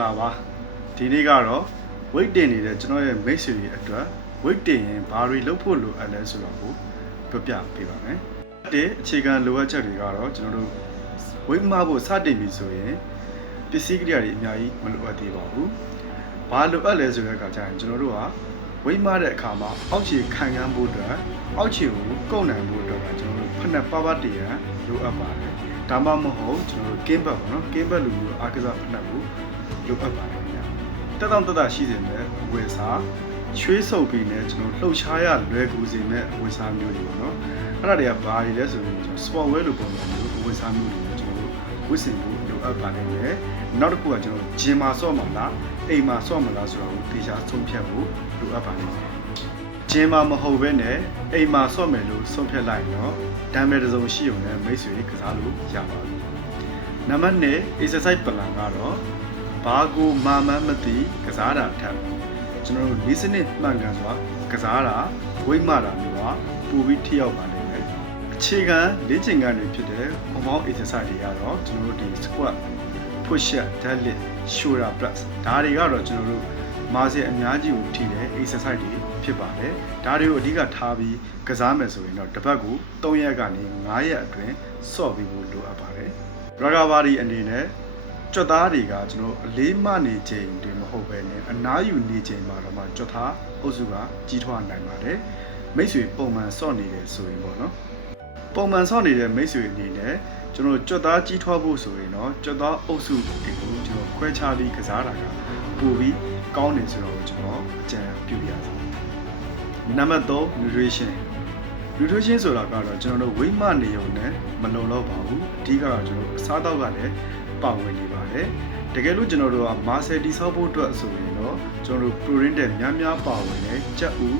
လာပါဒီနေ့ကတော့ weight တင်နေတဲ့ကျွန်တော်ရဲ့မိတ်ဆွေတွေအတွက် weight တင်ရင်ဘာတွေလုပ်ဖို့လိုအပ်လဲဆိုတော့ကိုပြောပြပေးပါမယ်တဲ့အခြေခံလိုအပ်ချက်တွေကတော့ကျွန်တော်တို့ weight မဖို့စတင်ပြီဆိုရင်ပစ္စည်းကိရိယာတွေအများကြီးမလိုအပ်သေးပါဘူးဘာလိုအပ်လဲဆိုတဲ့အခါကျရင်ကျွန်တော်တို့က weight မတဲ့အခါမှာအောက်ခြေခံကန်းဖို့အတွက်အောက်ခြေကိုကုတ်နိုင်ဖို့အတွက်ကကျွန်တော်တို့ဖက်နဲ့ပါပါတရံလိုအပ်ပါတယ်ဒါမှမဟုတ်ကျွန်တော်တို့ကင်းဘတ်ပေါ့နော်ကင်းဘတ်လိုမျိုးအားကစားဖက်နဲ့ကိုလိုအပ်ပါတယ်ခင်ဗျာတက်တောင့်တက်တာရှိစေမဲ့အဝယ်စားချွေးဆုပ်ပြီးနဲ့ကျွန်တော်လှုပ်ရှားရလွယ်ကူစေမဲ့အဝယ်စားမျိုးတွေပေါ့နော်အဲ့ဒါတွေကဘာတွေလဲဆိုရင်ကျွန်တော် sport wear လိုပုံစံမျိုးအဝယ်စားမျိုးတွေကျွန်တော်တို့ဝတ်ဆင်ဖို့လိုအပ်ပါတယ်နဲ့နောက်တစ်ခုကကျွန်တော်ဂျင်မာဆော့မှာလားအိမ်မှာဆော့မှာလားဆိုတာကိုသေချာဆုံးဖြတ်ဖို့လိုအပ်ပါတယ်ဂျင်မာမဟုတ်ဘဲနဲ့အိမ်မှာဆော့မယ်လို့ဆုံးဖြတ်လိုက်တော့ဒံဘယ်တစ်စုံရှိုံနဲ့မိတ်ဆွေကစားလို့ရပါပြီနံပါတ်1 exercise plan ကတော့ဘာကိုမာမန်းမသိကစားတာထက်ကျွန်တော်တို့နေ့စနစ်မှန်ကန်စွာကစားတာဝိတ်မှတာမျိုးကပိုပြီးထိရောက်ပါလိမ့်မယ်အခြေခံလေ့ကျင့်ခန်းတွေဖြစ်တဲ့ compound exercise တွေကတော့ကျွန်တော်တို့ဒီ squat push up deadlift shoulder press ဒါတွေကတော့ကျွန်တော်တို့မာစင်အများကြီးကိုထိတဲ့ exercise တွေဖြစ်ပါတယ်ဒါတွေကိုအဓိကထားပြီးကစားမယ်ဆိုရင်တော့တစ်ပတ်ကို3ရက်ကနေ5ရက်အတွင်းဆော့ပြီးဖို့လိုအပ်ပါတယ် recovery အနေနဲ့ကြွက်သားတွေကကျွန်တော်အလေးမနေချိန်တွေမဟုတ်ဘဲနဲ့အနားယူနေချိန်မှာတော့မှကြွက်သားအုပ်စုကကြီးထွားနိုင်ပါတယ်မိတ်ဆွေပုံမှန်ဆော့နေတယ်ဆိုရင်ပေါ့နော်ပုံမှန်ဆော့နေတဲ့မိတ်ဆွေအနေနဲ့ကျွန်တော်ကြွက်သားကြီးထွားဖို့ဆိုရင်တော့ကြွက်သားအုပ်စုတွေကိုကျွန်တော်ခွဲခြားပြီးကစားတာကပိုပြီးကောင်းတယ်ဆိုတော့ကျွန်တော်အကြံပြုရအောင်နံပါတ်3 nutrition ဆိုတာကတော့ကျွန်တော်တို့ဝိမနေုံနဲ့မလုံလောက်ပါဘူးအဓိကတော့ကျွန်တော်အစားအသောက်ကလည်းပါဝင်နေပါတယ်တကယ်လို့ကျွန်တော်တို့ကမာဆယ်တီဆောက်ဖို့အတွက်ဆိုရင်တော့ကျွန်တော်တို့ protein တွေများများပါဝင်တဲ့ကြက်ဥ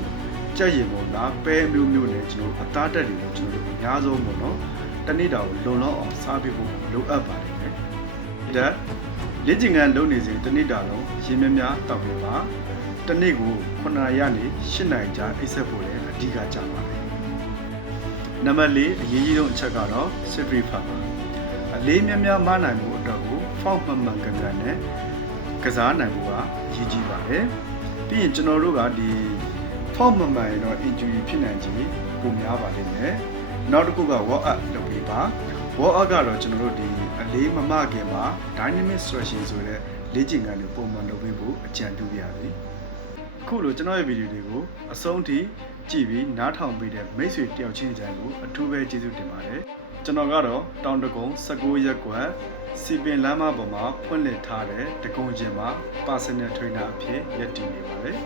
ကြက်ရင်ပေါ်လားပဲမျိုးမျိုးနဲ့ကျွန်တော်အသားတက်တွေကိုကျွန်တော်တို့အများဆုံးပေါ့နော်တနေ့တာကိုလုံလောက်အောင်စားပေးဖို့လိုအပ်ပါတယ်ဒါလေ့ကျင့်ခန်းလုပ်နေစဉ်တနေ့တာလုံးရေများများတောက်ပြပါတနေ့ကို9နာရီကနေ10နာရီကြာအိပ်ဆက်ဖို့လည်းအဓိကကြပါတယ်နံပါတ်4အရေးကြီးဆုံးအချက်ကတော့ street fight ပါအလေးများများမနိုင်မှုအတွက်ကိုဖောက်မှန်မှန်ကန်ကန်နဲ့ကစားနိုင်ဖို့ကအရေးကြီးပါတယ်ပြီးရင်ကျွန်တော်တို့ကဒီဖောက်မှန်မှန်ရင်တော့ injury ဖြစ်နိုင်ခြင်းပိုများပါလိမ့်မယ်နောက်တစ်ခုက warm up လုပ်ပေးပါ warm up ကတော့ကျွန်တော်တို့ဒီအလေးမမခင်မှာ dynamic stretching ဆိုတဲ့လေ့ကျင့်ခန်းတွေပုံမှန်လုပ်ပေးဖို့အကြံပြုပါရစေအခုလိုကျွန်တော်ရဲ့ဗီဒီယိုတွေကိုအဆုံးထိကြည့်ပြီးနားထောင်ပေးတဲ့မိတ်ဆွေတယောက်ချင်းကြိုင်ကိုအထူးပဲကျေးဇူးတင်ပါတယ်ကျွန်တော်ကတော့တောင်တကုံ19ရပ်ကွက်စီပင်လမ်းမပေါ်မှာဖွင့်လှစ်ထားတဲ့တကုံကျင်မှာ personal trainer အဖြစ်ရပ်တည်နေပါတယ်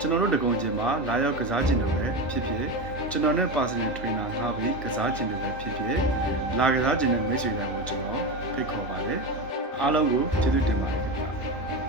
ကျွန်တော်တို့တကုံကျင်မှာလာရောက်ကစားကျင်တွေပဲဖြစ်ဖြစ်ကျွန်တော်နဲ့ personal trainer ငှားပြီးကစားကျင်တွေပဲဖြစ်ဖြစ်လာကစားကျင်တဲ့မိတ်ဆွေတွေကိုကျွန်တော်ဖိတ်ခေါ်ပါတယ်အားလုံးကိုကျေးဇူးတင်ပါတယ်ခင်ဗျာ